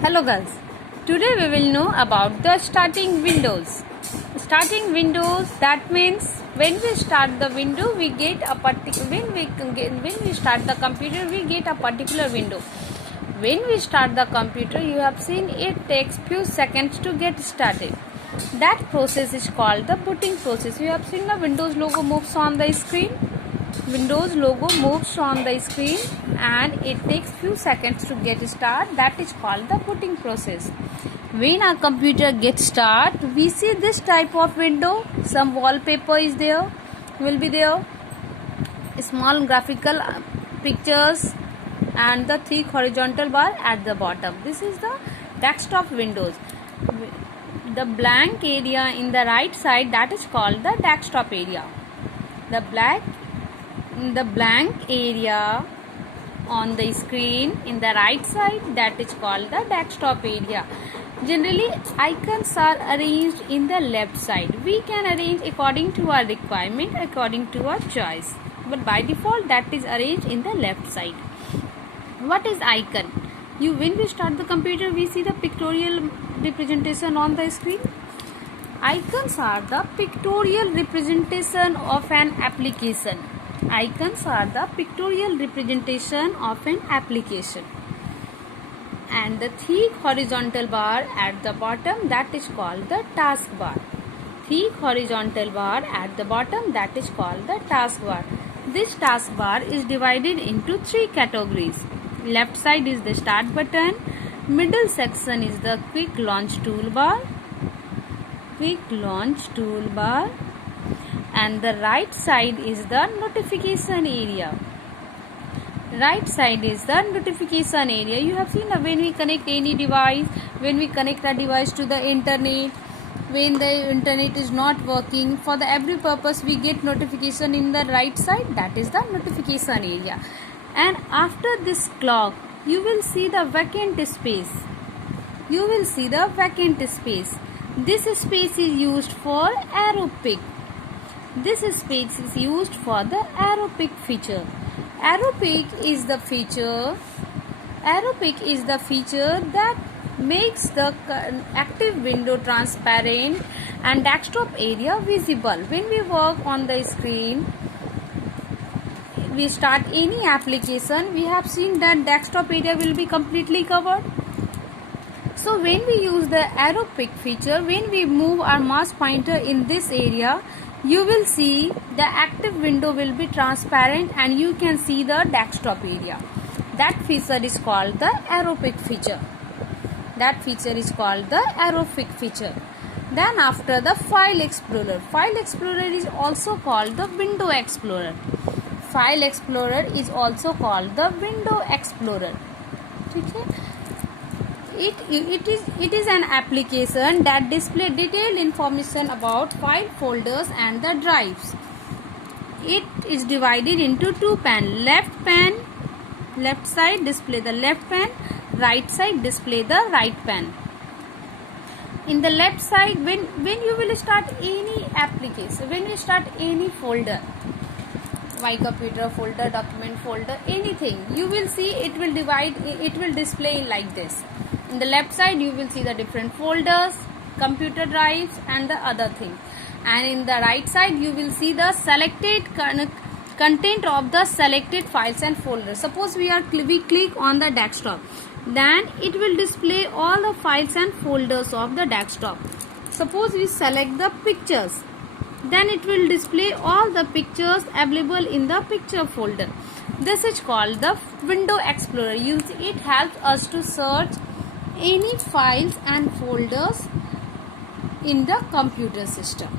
Hello guys, today we will know about the starting windows. Starting windows, that means when we start the window we get a particular when we start the computer we get a particular window. When we start the computer, you have seen it takes few seconds to get started. That process is called the booting process. You have seen the Windows logo moves on the screen. Windows logo moves on the screen and it takes few seconds to get started. That is called the booting process. When our computer gets started, we see this type of window. Some wallpaper is there, will be there, small graphical pictures and the thick horizontal bar at the bottom. This is the desktop windows. The blank area in the right side, that is called the desktop area. The blank area on the screen in the right side, that is called the desktop area. Generally, icons are arranged in the left side. We can arrange according to our requirement, according to our choice. But by default, that is arranged in the left side. What is icon? When we start the computer, we see the pictorial representation on the screen. Icons are the pictorial representation of an application. Icons are the pictorial representation of an application. And the thick horizontal bar at the bottom, that is called the taskbar. Thick horizontal bar at the bottom, that is called the taskbar. This taskbar is divided into three categories. Left side is the start button, middle section is the quick launch toolbar, and the right side is the notification area. Right side is the notification area. You have seen when we connect any device, when we connect a device to the internet, when the internet is not working, for the every purpose we get notification in the right side, that is the notification area. And after this clock, you will see the vacant space. This space is used for arrow pick. This space is used for the arrow pick feature. Arrow pick is the feature that makes the active window transparent and desktop area visible. When we work on the screen, we start any application, we have seen that desktop area will be completely covered. So when we use the arrow pick feature, when we move our mouse pointer in this area, you will see the active window will be transparent and you can see the desktop area. That feature is called the arrow pick feature. Then after the file explorer. File explorer is also called the window explorer. It is an application that displays detailed information about file folders and the drives. It is divided into two panels. Left side display the left pan, right side display the right pan. In the left side, when you will start any application, when you start any folder, my computer folder, document folder, anything, you will see it will display like this. In the left side, you will see the different folders, computer drives and the other things. And in the right side, you will see the selected content of the selected files and folders. Suppose we click on the desktop, then it will display all the files and folders of the desktop. Suppose we select the pictures, then it will display all the pictures available in the picture folder. This is called the window explorer. It helps us to search any files and folders in the computer system.